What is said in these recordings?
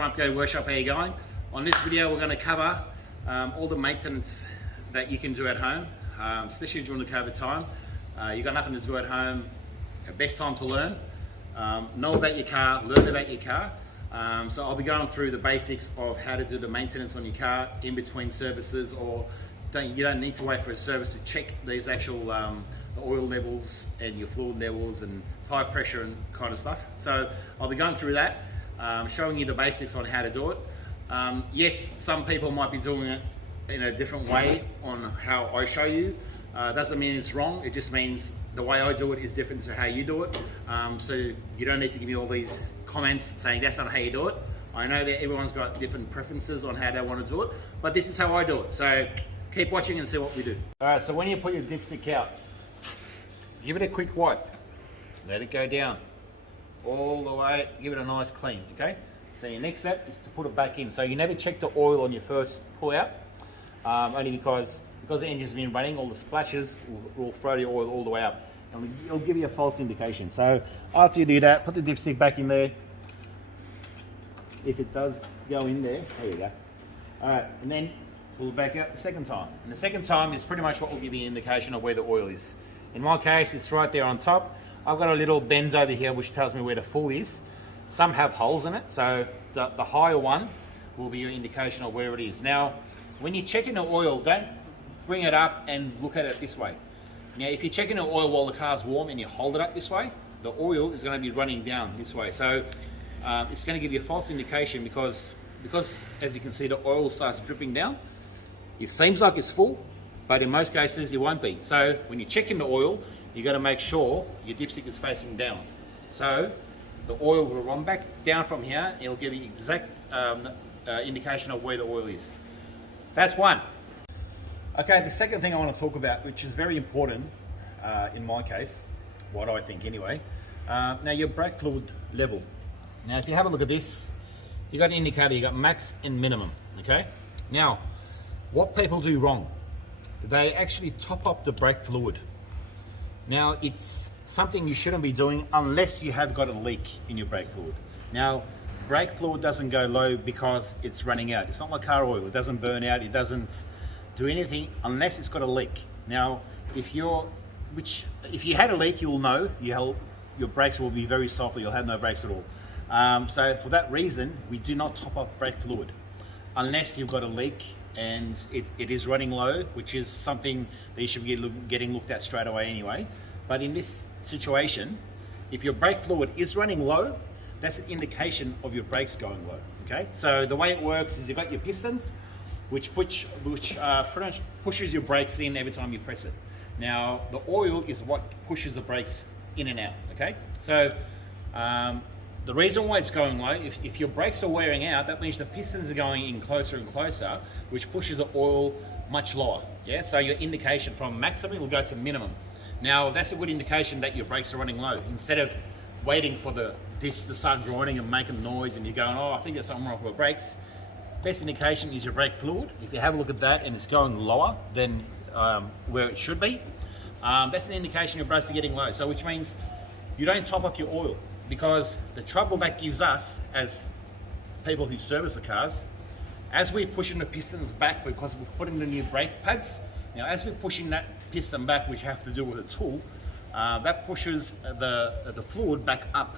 from Upgrade Workshop. How you going? On this video, we're going to cover all the maintenance that you can do at home, especially during the COVID time. You've got nothing to do at home. The best time to learn. Know about your car, learn about your car. So I'll be going through the basics of how to do the maintenance on your car in between services, or you don't need to wait for a service to check these actual the oil levels and your fluid levels and tire pressure and kind of stuff. So I'll be going through that, showing you the basics on how to do it. Yes, some people might be doing it in a different way on how I show you. Doesn't mean it's wrong, it just means the way I do it is different to how you do it. So you don't need to give me all these comments saying that's not how you do it. I know that everyone's got different preferences on how they want to do it, but this is how I do it. So keep watching and see what we do. Alright, so when you put your dipstick out, give it a quick wipe. Let it go down all the way, give it a nice clean, okay? So your next step is to put it back in. So you never check the oil on your first pull out, only because the engine's been running, all the splashes will throw the oil all the way up, and it'll give you a false indication. So after you do that, put the dipstick back in there. If it does go in there you go. Alright, and then pull it back out the second time. And the second time is pretty much what will give you an indication of where the oil is. In my case, it's right there on top. I've got a little bend over here which tells me where the full is. Some have holes in it, so the higher one will be your indication of where it is. Now, when you're checking the oil, don't bring it up and look at it this way. Now, if you're checking the oil while the car's warm and you hold it up this way, the oil is going to be running down this way. So it's going to give you a false indication because as you can see, the oil starts dripping down. It seems like it's full, but in most cases it won't be. So when you're checking the oil, you got to make sure your dipstick is facing down. So the oil will run back down from here. It'll give you exact indication of where the oil is. That's one. Okay, the second thing I want to talk about, which is very important in my case, what I think anyway. Now your brake fluid level. Now if you have a look at this, you got an indicator, you got max and minimum, okay? Now, what people do wrong, they actually top up the brake fluid. Now it's something you shouldn't be doing unless you have got a leak in your brake fluid. Now, brake fluid doesn't go low because it's running out. It's not like car oil, it doesn't burn out, it doesn't do anything unless it's got a leak. Now, if you had a leak, you'll know your brakes will be very soft, or you'll have no brakes at all. So for that reason, we do not top up brake fluid unless you've got a leak and it is running low, which is something that you should be getting looked at straight away anyway. But in this situation, if your brake fluid is running low, that's an indication of your brakes going low, okay? So the way it works is you've got your pistons, which pretty much pushes your brakes in every time you press it. Now, the oil is what pushes the brakes in and out, okay? So the reason why it's going low, if your brakes are wearing out, that means the pistons are going in closer and closer, which pushes the oil much lower, yeah? So your indication from maximum will go to minimum. Now, that's a good indication that your brakes are running low. Instead of waiting for this to start grinding and making noise and you're going, oh, I think there's something wrong with my brakes. Best indication is your brake fluid. If you have a look at that and it's going lower than where it should be, that's an indication your brakes are getting low. So which means you don't top up your oil, because the trouble that gives us as people who service the cars, as we're pushing the pistons back because we're putting the new brake pads, now as we're pushing that piston back, which you have to do with a tool, that pushes the fluid back up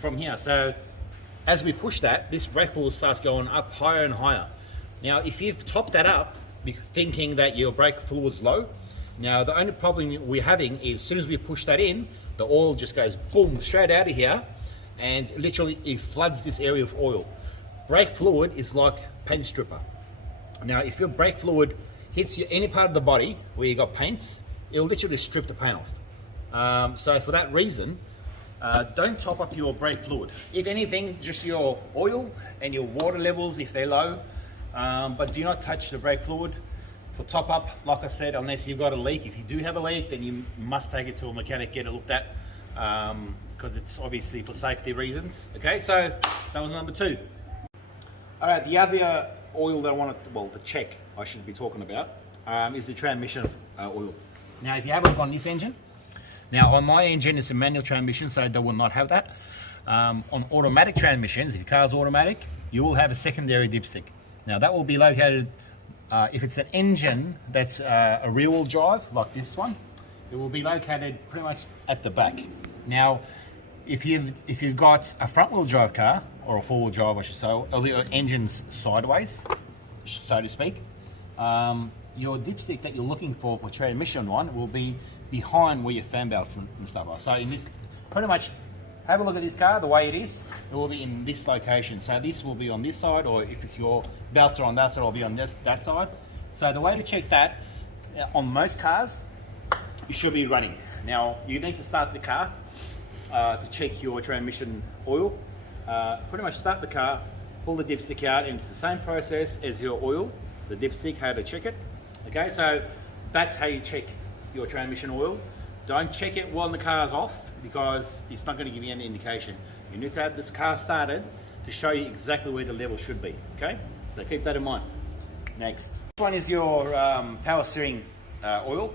from here. So as we push that, this brake fluid starts going up higher and higher. Now, if you've topped that up thinking that your brake fluid's low, now the only problem we're having is as soon as we push that in, the oil just goes boom, straight out of here, and literally it floods this area of oil. Brake fluid is like paint stripper. Now, if your brake fluid hits you any part of the body where you got paints, it'll literally strip the paint off. So for that reason, don't top up your brake fluid. If anything, just your oil and your water levels if they're low, but do not touch the brake fluid. For top up, like I said, unless you've got a leak. If you do have a leak, then you must take it to a mechanic, get it looked at, because it's obviously for safety reasons. Okay, so that was number two. All right, the other oil that I want to, the check I should be talking about, is the transmission oil. Now, if you have a look on this engine, now on my engine it's a manual transmission, so they will not have that. On automatic transmissions, if your car's automatic, you will have a secondary dipstick. Now that will be located, if it's an engine that's a rear-wheel drive, like this one, it will be located pretty much at the back. Now, if you've got a front-wheel drive car, or a four-wheel drive, I should say, or the engine's sideways, so to speak, your dipstick that you're looking for transmission one will be behind where your fan belts and stuff are. So in this, pretty much, have a look at this car, the way it is, it will be in this location. So this will be on this side, or if your belts are on that side, it'll be on that side. So the way to check that, on most cars, you should be running. Now, you need to start the car to check your transmission oil. Pretty much start the car, pull the dipstick out, and it's the same process as your oil, the dipstick, how to check it. Okay, so that's how you check your transmission oil. Don't check it while the car's off, because it's not going to give you any indication. You need to have this car started to show you exactly where the level should be. Okay, so keep that in mind. Next, this one is your power steering oil.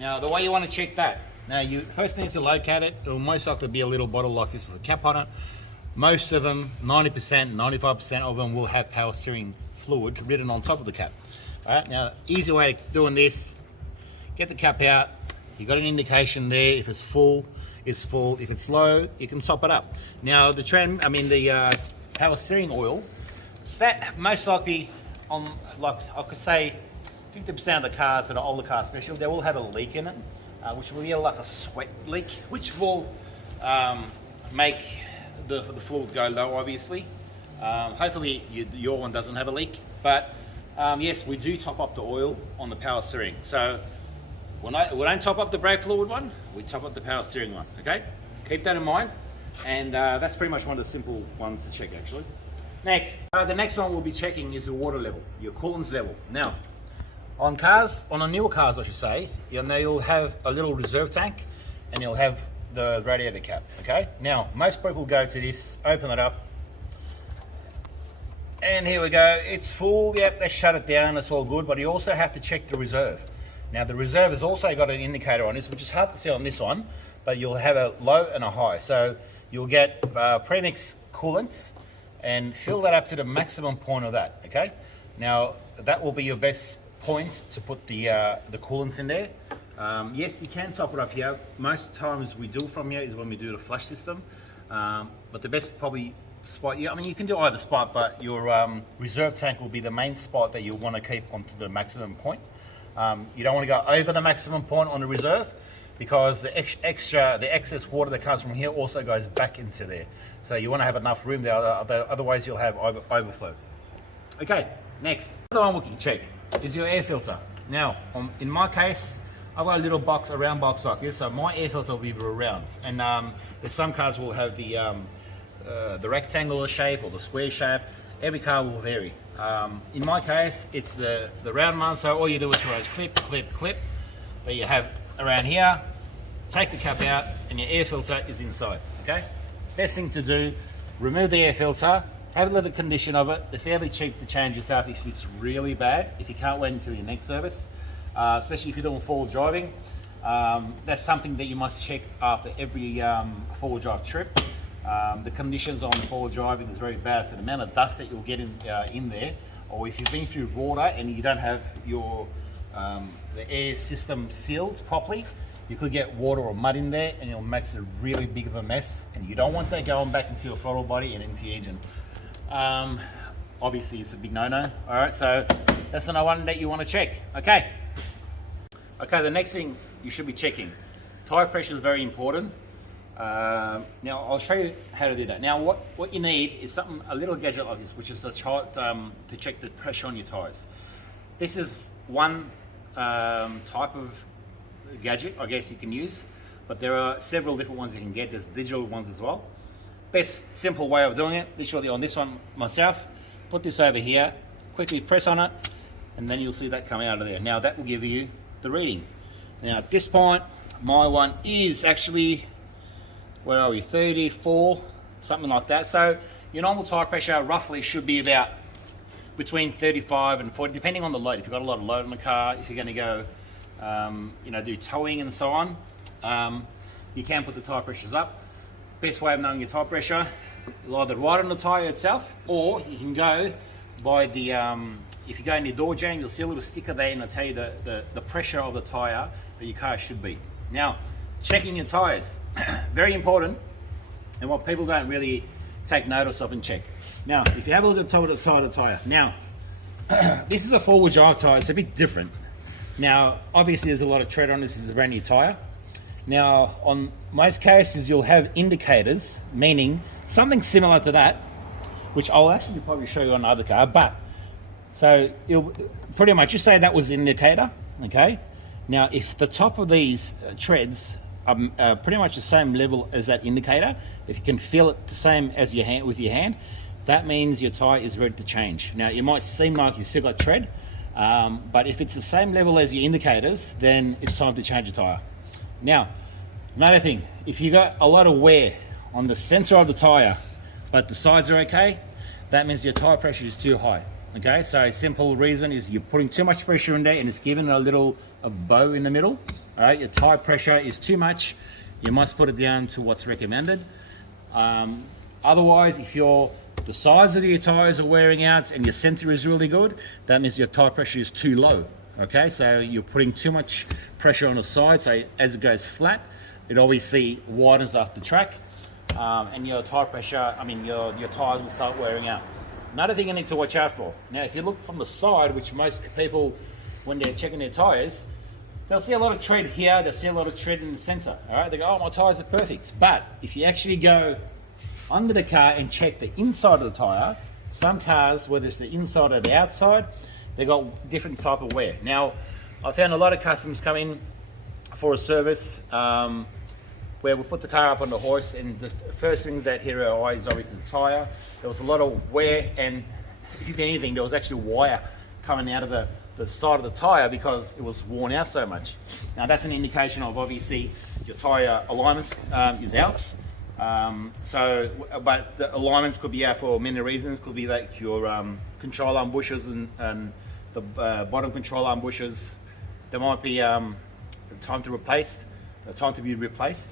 Now, the way you want to check that, now you first need to locate it. It will most likely be a little bottle like this with a cap on it. Most of them, 90%, 95% of them will have power steering fluid written on top of the cap. All right, now, easy way of doing this, get the cap out. You've got an indication there. If it's full, it's full. If it's low, you can top it up. Now, the power steering oil, that most likely on, like I could say, 50% of the cars that are older cars, especially, they will have a leak in it, which will be like a sweat leak, which will make the fluid go low, obviously. Hopefully your one doesn't have a leak, but yes, we do top up the oil on the power steering. So we don't top up the brake fluid one, we top up the power steering one. Okay, keep that in mind, and that's pretty much one of the simple ones to check, actually. Next, the next one we'll be checking is the water level, your coolant level. Now, on the newer cars, I should say, you'll have a little reserve tank, and you'll have the radiator cap. Okay, now most people go to this, open it up, and here we go, it's full. Yep, they shut it down, it's all good, but you also have to check the reserve. Now, the reserve has also got an indicator on this, which is hard to see on this one, but you'll have a low and a high. So you'll get premix coolants and fill that up to the maximum point of that. Okay, now that will be your best point to put the coolants in there. Yes, you can top it up here. Most times we do from here is when we do the flush system, but the best probably spot, I mean, you can do either spot, but your reserve tank will be the main spot that you want to keep onto the maximum point. You don't want to go over the maximum point on the reserve, because the excess water that comes from here also goes back into there. So you want to have enough room there, otherwise you'll have overflow. Okay, next, another one we can check is your air filter. Now, in my case, I've got a little box, a round box like this, so my air filter will be rounds. And there's some cars will have the rectangular shape or the square shape. Every car will vary. In my case, it's the round one, so all you do is clip, clip, clip, that you have around here. Take the cap out, and your air filter is inside. Okay, best thing to do, remove the air filter, have a little condition of it. They're fairly cheap to change yourself if it's really bad, if you can't wait until your next service, especially if you're doing forward driving. That's something that you must check after every forward drive trip. The conditions on forward driving is very bad, so the amount of dust that you'll get in there, or if you've been through water and you don't have your the air system sealed properly, you could get water or mud in there, and it'll make a really big of a mess, and you don't want that going back into your throttle body and into your engine. Obviously, it's a big no-no. All right, so that's another one that you want to check. Okay, the next thing you should be checking, tire pressure is very important. Now I'll show you how to do that. Now what you need is a little gadget like this, which is to check the pressure on your tires. This is one type of gadget, I guess, you can use, but there are several different ones you can get. There's digital ones as well. Best simple way of doing it, literally on this one myself, put this over here, quickly press on it, and then you'll see that come out of there. Now that will give you the reading. Now at this point, my one is actually, where are we, 34, something like that. So your normal tire pressure roughly should be about between 35 and 40, depending on the load. If you've got a lot of load on the car, if you're going to go, do towing and so on, you can put the tire pressures up. best way of knowing your tire pressure, you'll either write on the tire itself, or you can go by the, if you go in your door jamb, you'll see a little sticker there and it'll tell you the pressure of the tire that your car should be. Now, checking your tires, very important, and what people don't really take notice of and check. Now, if you have a look at the top of the tire, now, this is a four-wheel drive tire, it's a bit different. Now, obviously there's a lot of tread on this, is a brand new tire. Now, on most cases, you'll have indicators, meaning something similar to that, which I'll actually probably show you on another car, but, so you'll pretty much just say that was the indicator, okay? Now, if the top of these treads are pretty much the same level as that indicator, if you can feel it the same as your hand with your hand, that means your tire is ready to change. Now, it might seem like you've still got tread, but if it's the same level as your indicators, then it's time to change your tire. Now, another thing, if you got a lot of wear on the center of the tire, but the sides are okay, that means your tire pressure is too high. Okay, so a simple reason is you're putting too much pressure in there and it's giving a bow in the middle. All right, your tire pressure is too much. You must put it down to what's recommended. Otherwise, if the sides of your tires are wearing out and your center is really good, that means your tire pressure is too low. Okay, so you're putting too much pressure on the side, so as it goes flat, it obviously widens off the track, and your tire pressure, your tires will start wearing out. Another thing you need to watch out for. Now, if you look from the side, which most people, when they're checking their tires, they'll see a lot of tread here, they'll see a lot of tread in the center. All right, they go, oh, my tires are perfect. But if you actually go under the car and check the inside of the tire, some cars, whether it's the inside or the outside, they got different type of wear. Now, I found a lot of customers come in for a service where we put the car up on the hoist, and the first thing that hit our eye is obviously the tire. There was a lot of wear, and if anything, there was actually wire coming out of the side of the tire because it was worn out so much. Now, that's an indication of obviously your tire alignment is out. But the alignments could be out for many reasons. Could be like your control arm bushings and the bottom control arm bushings. There might be time to be replaced.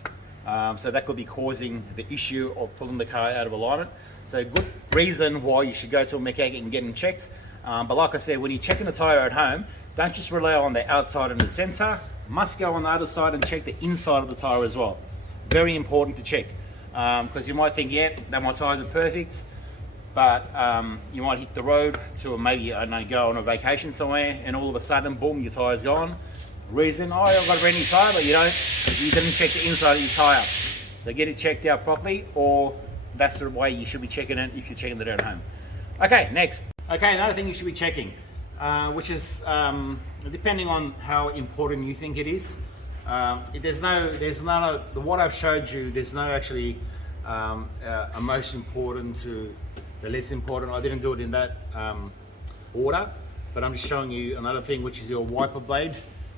So that could be causing the issue of pulling the car out of alignment. So a good reason why you should go to a mechanic and get them checked. But like I said, when you're checking the tire at home, don't just rely on the outside and the center. Must go on the other side and check the inside of the tire as well. Very important to check. Because you might think, yeah, that my tires are perfect, but you might hit the road to maybe, I don't know, go on a vacation somewhere, and all of a sudden, boom, your tire's gone. Reason, oh, I've got a brand new tire, but you don't, because you didn't check the inside of your tire. So get it checked out properly, or that's the way you should be checking it if you're checking it at home. Okay, next. Okay, another thing you should be checking, which is depending on how important you think it is. What I've showed you, there's no actually a most important to the less important. I didn't do it in that order, but I'm just showing you another thing, which is your wiper blade.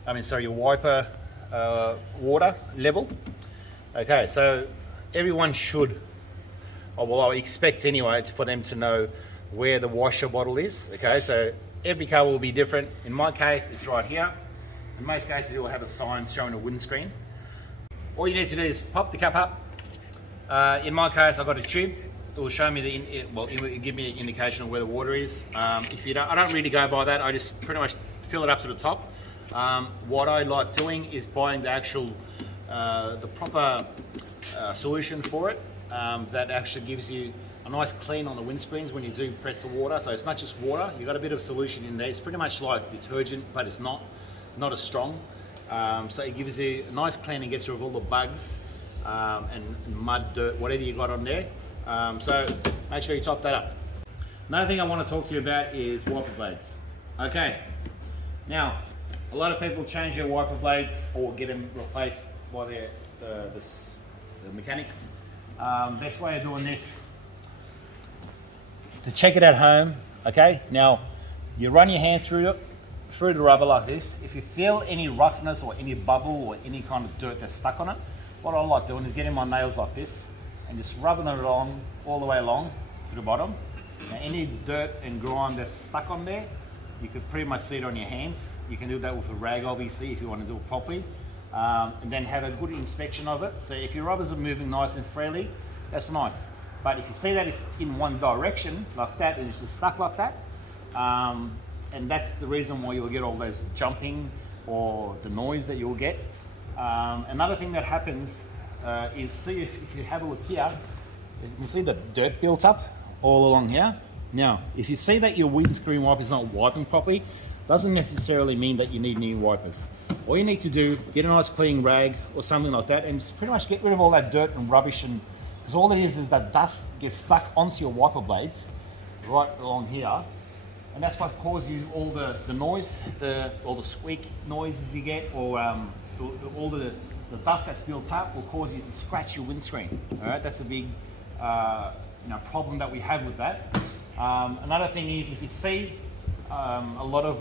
Your wiper water level. Okay, so everyone should, or well, I expect anyway, for them to know where the washer bottle is. Okay, so every car will be different. In my case, it's right here. In most cases, you'll have a sign showing a windscreen. All you need to do is pop the cap up. In my case, I've got a tube. It will show me it will give me an indication of where the water is. If you don't, I don't really go by that. I just pretty much fill it up to the top. What I like doing is buying the actual, the proper solution for it. That actually gives you a nice clean on the windscreens when you do press the water. So it's not just water. You've got a bit of solution in there. It's pretty much like detergent, but it's not as strong. So it gives you a nice clean and gets rid of all the bugs and mud, dirt, whatever you got on there. So make sure you top that up. Another thing I want to talk to you about is wiper blades. Okay, now a lot of people change their wiper blades or get them replaced by the mechanics. Best way of doing this, to check it at home. Okay, now you run your hand through the rubber like this. If you feel any roughness or any bubble or any kind of dirt that's stuck on it, what I like doing is getting my nails like this and just rubbing it along, all the way along to the bottom. Now any dirt and grime that's stuck on there, you could pretty much see it on your hands. You can do that with a rag obviously if you want to do it properly. and then have a good inspection of it. So if your rubbers are moving nice and freely, that's nice. But if you see that it's in one direction like that, and it's just stuck like that, and that's the reason why you'll get all those jumping or the noise that you'll get. Another thing that happens is, see if you have a look here, you can see the dirt built up all along here. Now, if you see that your windscreen wiper is not wiping properly, doesn't necessarily mean that you need new wipers. All you need to do, get a nice clean rag or something like that, and just pretty much get rid of all that dirt and rubbish, and because all it is that dust gets stuck onto your wiper blades right along here, and that's what causes you all the noise, all the squeak noises you get, or all the dust that's built up will cause you to scratch your windscreen. All right, that's a big problem that we have with that. Another thing is, if you see a lot of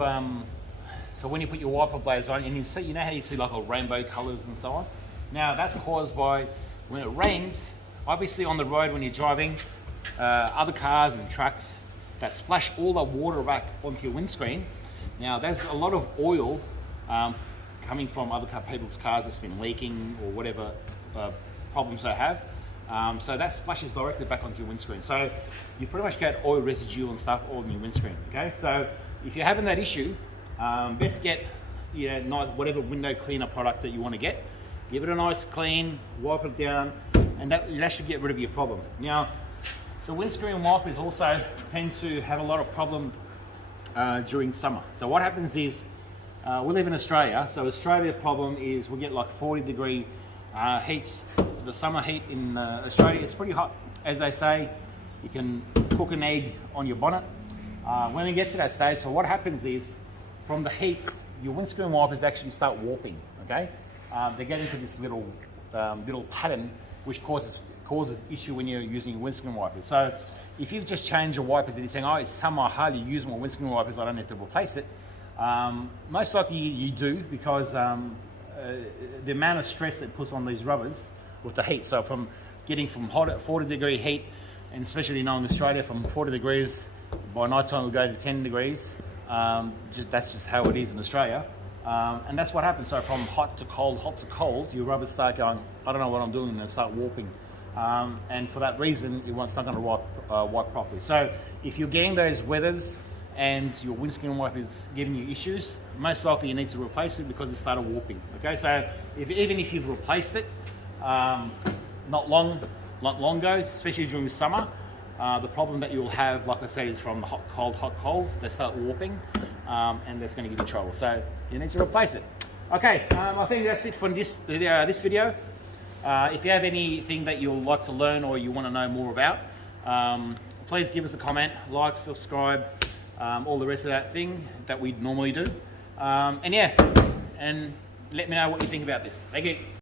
so when you put your wiper blades on, and you know how you see like all rainbow colors and so on. Now that's caused by when it rains. Obviously on the road when you're driving, other cars and trucks that splash all the water back onto your windscreen. Now there's a lot of oil coming from other people's cars that's been leaking or whatever problems they have. So that splashes directly back onto your windscreen. So you pretty much get oil residue and stuff all in your windscreen. Okay, so if you're having that issue, best get whatever window cleaner product that you want to get. Give it a nice clean, wipe it down, and that should get rid of your problem. Now, the windscreen wipers also tend to have a lot of problem during summer. So what happens is, we live in Australia, so Australia problem is we get like 40-degree heats. The summer heat in Australia is pretty hot. As they say, you can cook an egg on your bonnet. When you get to that stage, so what happens is, from the heat, your windscreen wipers actually start warping, okay? They get into this little pattern, which causes issue when you're using your windscreen wipers. So if you've just changed your wipers and you're saying, oh, it's summer, I hardly use my windscreen wipers, I don't need to replace it. Most likely you do, because the amount of stress that it puts on these rubbers with the heat. So from getting from hot at 40-degree heat, and especially now in Australia, from 40 degrees, by night time we'll go to 10 degrees. That's just how it is in Australia. And that's what happens. So from hot to cold, your rubbers start going, I don't know what I'm doing, and they start warping. And for that reason, it's not going to wipe properly. So if you're getting those weathers and your windscreen wiper is giving you issues, most likely you need to replace it because it started warping. Okay, so even if you've replaced it not long ago, especially during the summer, the problem that you'll have, like I said, is from the hot cold, they start warping, and that's going to give you trouble. So you need to replace it. Okay, I think that's it for this video. If you have anything that you'd like to learn or you want to know more about, please give us a comment, like, subscribe, all the rest of that thing that we normally do. And let me know what you think about this. Thank you.